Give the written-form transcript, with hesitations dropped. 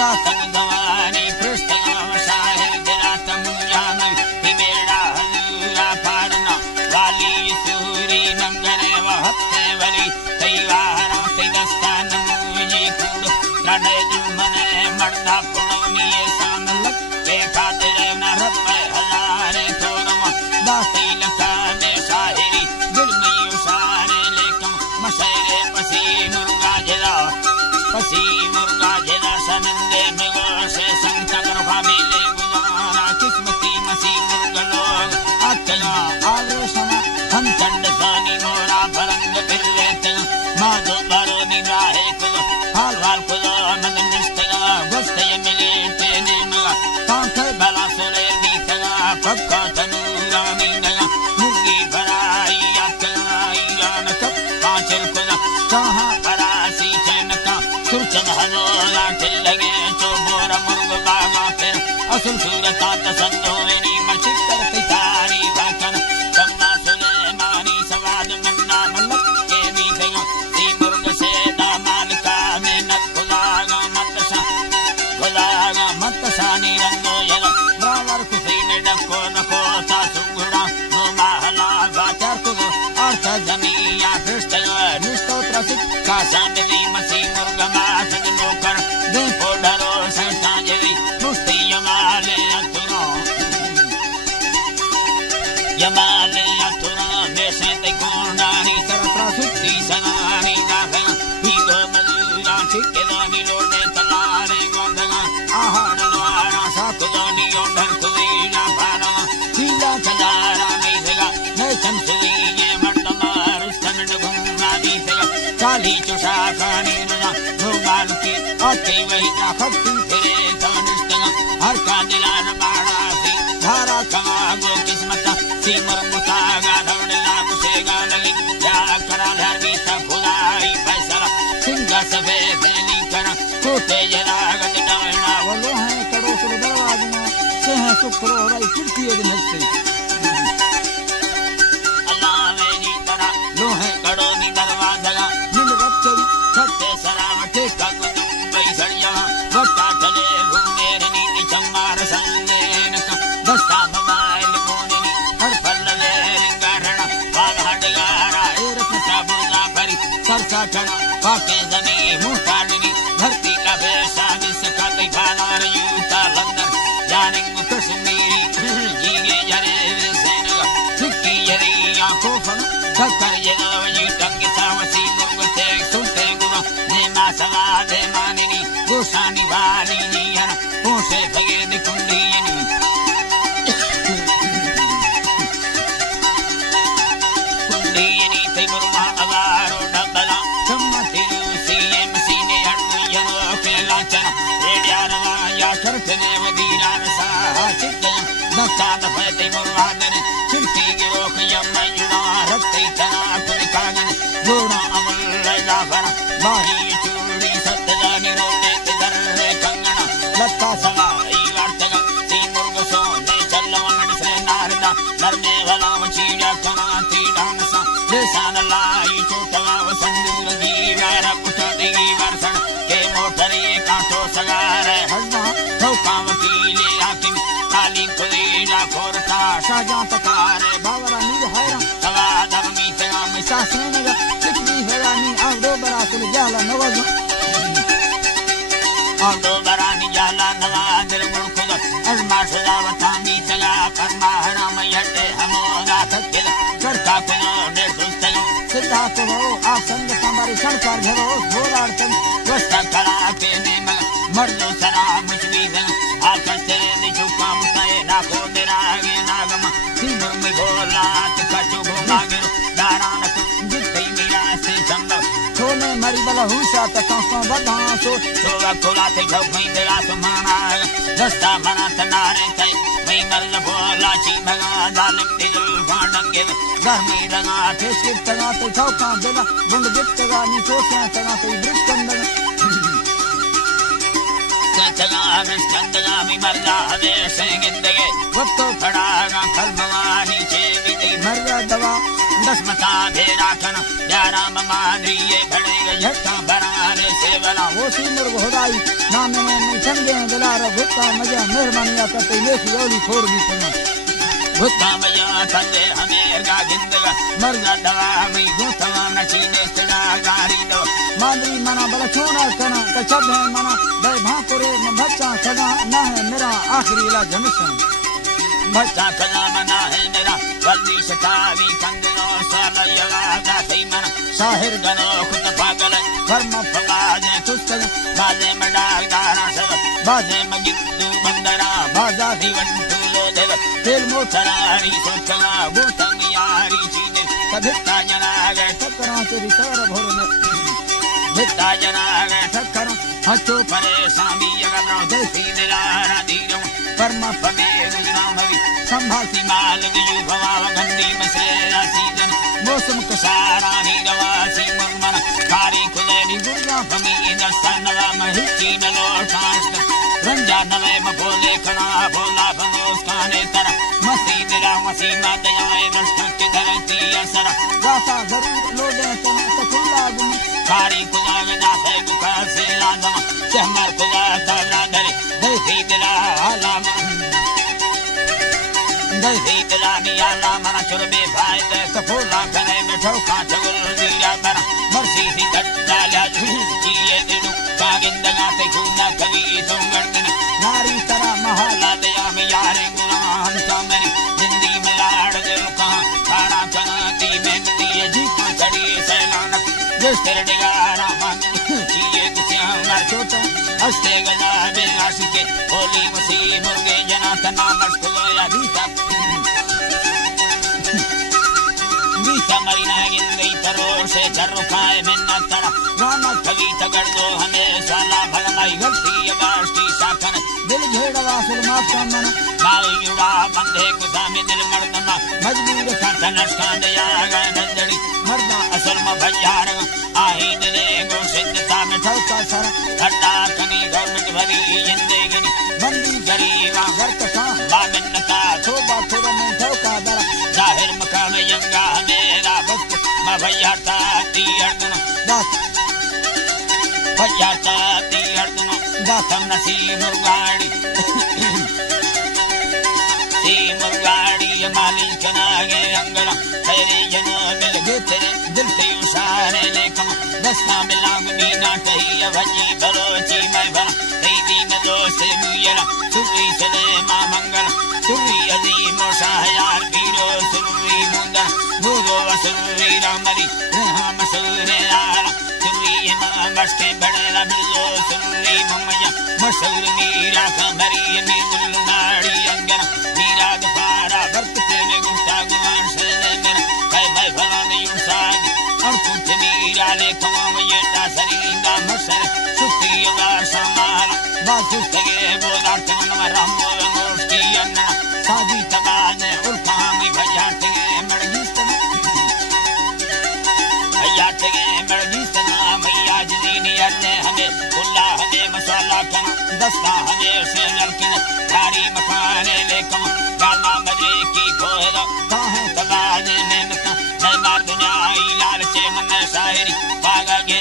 दातक दवानी पृष्ठगाम साहिर दिलातम जान मेरा हल्ला पारना वाली सूरी नंगने वहत्ते वली तैवारा तैदस्तान मुझे कुड़ त्रणे जुमने मर्दा पुणमी सानलक बेखातिर नरत में हजारे तोरमा दाती लका में साहिरी जुर्मी उसारे लेकम मशहरे पसी मुर्गा जिला सनंदे में से संग फामिले गुजारा किस्मती मसी मुर्गलो अकला आवेशना हम चंड सानी मोरा भरंग बिरले माधो बारो निराहे कुलो हाल हाल कुलो मन निष्ठगा गुस्ते मिले तेने मगा कांखे भला सुले बीतगा पक्का तनूरा मीनगा मुर्गी भराई अकला यानक पांचल कुलो चाहा परासी चनका सुरचन हनोला लगे चो बोरा मुर्ग बागा फिर असुल सूरता तसंदोनी मचितर पितारी भाकन सम्मा सुलेमानी सवाद मन्ना मल्लक के मीठा सी मुर्ग से दामाल का मेहनत खुदागा मतसा नीरंगो यल ब्रावर कुफी में डको नको सासुगुड़ा नो महला बाचार कुदो अर्थ जमीया पृष्ठगा निष्ठोत्र सिक्का सांडवी मसी मुर्ग मासद नोकर दे पोडरो संस्था जवी मुस्ती यमाले अतुरा देशे ते कोंडानी सरत्रा सुक्ति सनानी दागा हीगो मधुरा चिक्केदानी लोडे तलारे गोंदगा आहार द्वारा साकुदानी ओंडर कुदीना पारा हीला चलारा मीसेगा नेचन सुदीये मर्दमार स्तमन घुमा दीसेगा चाली चुषा खानी रुना भूमाल की आके वही का खट्टी फिरे कानिष्टगा हर का दिलान बाड़ा सी धारा कमा गो किस्मता सी मुर्मुतागा दौड़ला कुसेगा ललिक या करा धर्मी सा खुदाई फैसला सिंगा सफेद नी करा कोटे जरागत डावना बोलो है कड़ो सुर दरवाजना से है सुखरो राई कुर्ती एक नस्ते अल्लाह मेरी तरह लो है कड़ो नी दरवाजा निन रक्षरी छत्ते सरावटे का गुदुम बैसड़िया वट्टा चले घूमेर नीति चम्मार संदेन का दस्ता मोबाइल कोनी हर पल्लवे रिंगारणा बागहडगारा एरक चाबुगा भरी सरसा चढ़ा पाके जमी मुहताड़नी धरती का बेसा जिसका कई भानार यूता लंदन जानेंगे कश्मीरी जीगे जरे सेनगा सिक्की जरी आंखों फन धक्कर जगवजी टंग सावसी मुर्ग से सुनते गुआ नेमा सला दे मानिनी गोसानी वाली नियन पोसे भगे दिकुंडीनी कुंडीनी ते मुर्मा अवारो डबला चम्मती रूसी मसीने हड़यनो के लाचन रेडियारवा या चरखने वदीरा रसा चित्ते दक्का दफते मुर्वादन चिंती गिरो यम्मा जुड़ा रखते तना कुल कागन गोरा अमल जाफर बाही चूड़ी सत्तजानी रोटे दर्रे कंगना लत्ता सवाई वार्तगा सी मुर्ग सोने चलवन से नारदा नरमे वाला मचीड़ा कना तीडानसा देसान लाई चोटवा संदूर दी वारा पुटदी वर्षण के मोटरी कांटो सगारे हजना ठोका वकीले हाकिम काली कुलीला कोरटा शाजा तकारे बावरा नीर हैरा तवा दमी तेरा मिसा सेनगा चिकनी हैरानी आंदो बरा सुल जाला नवाज आंदो बरा नि जाला नवा दिल मुड़कुद अजमा सजावता मी तला फरमा हराम यटे हमोदा थकिल करता कुनो ने सुस्तलो सिद्धा करो आप संग हमारी सरकार घरो बोलार तन वस्ता करा के ने मर्दो सरा मुझवी आकाश तेरे ने चुका मुताए ना को देरागे नागम तीमर में बोला तकचो भोगागे दारान जिते मेरा से संभव सोने मरी बला हुसा तकासों बदासो सोवा कोलाते झोपई देला सुमाना दस्ता बना तनारे तय मई मर्द बोला ची भगा जालिम दिल फांडंगे घर में रंगा फेस तगा ते झोका देला बुंड जितगा नी कोसा तगा ते ब्रिस्कंद चला ब्रिस्कंदगा मी मर्दा हवे सेंगिंदगे वक्तो खड़ागा खलबवानी चेविदे मर्दा दवा दसमता भेरा कन यारा ममाद्रिये भड़ेगे झटका बरारे सेवा दला वो सी मुर्ग खुदाई ना मैंने समझे दिलार भुट्टा मजा मेहरबानी करते लेखी ओली फोड़ दी तुम भुट्टा मजा संदे हमें गा जिंदगा मर्जा दवा में गो तमाम नशीने चढ़ा गाड़ी दो मांदरी मना बला छोना कना कचब है मना दे भाकुरे बच्चा सदा ना है मेरा आखिरी इलाज मिशन बच्चा कला मना है मेरा वर्दी शतावी कंगनो साला यला गाती मना शाहिर गनो खुद पागल कर्म फगाजे तुस्तन बाजे मडाग दारा सब बाजे मगिद्दू बंदरा बाजा दिवंतु लो देव तेल मोथरारी सोचला गोतम यारी चीने कभिता जना गए टकरा तेरी सार भोर में भिता जना गए टकरा हचो परे सामी यगब्रो जैसी दिलारा दीरों कर्म फगे रुजनामवी संभालती माल वियु भवाव गंदी मसले सीजन मौसम कुसारा नीरवासी मगमन कारी कुलेरी गुर्गा फमी दस्तानवा महिची नलोटास्त रंजा नवे मफोले कना भोला भंगोस काने तरा मसी दिला मसी मादयाए नष्ट के धरती असर गाता जरूर लोगे तो खुला गुम कारी कुलाग दासे गुखा से लांदम सहमर कुला तबला धरे देसी दिला आलाम देसी दिला नियाला मना चुरबे भाई दे सफोला कने में ठोका चगुल जीरा बना मर्सी सी कट्टाला चीए दिनु कागिंदगा ते खुदा कवि सोंगड़न नारी तरा महाला दया में यारे गुलाम कामरी हिंदी में लाड़ दिल का खाना चनाती में दिए जीता चढ़ी सैलान जिस तेरे निगारा मन चीए कुछ मर छोटा हस्ते गला बे आशिके होली मसी मुर्गे जना तना मस्कुलो या बीता मरीना गिंदी तरोर से चर्रो खाए मिन्ना तरा गाना कवि तगड़ दो हमेशा ला भगनाई गलती बाष्टी साखन दिल झेड़वा सुलमात का मन माई युवा बंधे कुसा में दिल मर्दना मजबूर खाता नष्टान या गए नजड़ी मर्दा असल में भैयार आही दिले गो सिद्धता में ठोका सर हड्डा कनी गवर्नमेंट भरी जिंदगी बंदी गरीबा घर कसा बा मिन्नता थोबा थोड़ा में ठोका दरा जाहिर मकाम यंगा मेरा वक्त मैं भैया ताती अर्दना दास भैया ताती अर्दना दासम नसी मुर्गाड़ी सी मुर्गाड़ी माली चनागे अंगना तेरे जनो मिल गए तेरे दिल से उसारे लेकम दस्ता मिलाग मीना कही भजी बलोची मैं भला तेरी में दोस्त मुयरा सुरी सदे मां मंगल सुरी अजीम शाहयार पीरो सुरी मुंदा मुदो सुरी रामरी रहा मसूरे आला सुरी मां बस्ते बड़ेला बिलो सुरी ममया मसूर मीरा कमरी में गुलनाड़ी अंगना मीरा दफारा बरकते में गुस्सा गुमान से मेरा कई भाई भला में युसाग और कुछ मीरा ले कमाम ये तासरींदा मसर सुखी योगा समाला बासु तगे बोदार तमन रामो मोष्टी अन्ना साजी तबाने उल्का में भैया तगे मड़गिस्तन भैया तगे मड़गिस्तन भैया जदीनी अन्ने हमें कुल्ला हमें मसाला कना दस्ता हमें से ललकन थारी मखाने लेकम गालमा मजे की खोदा काहे तबाने में मता मैं मार दुनिया लाल से मन शायरी बागा गे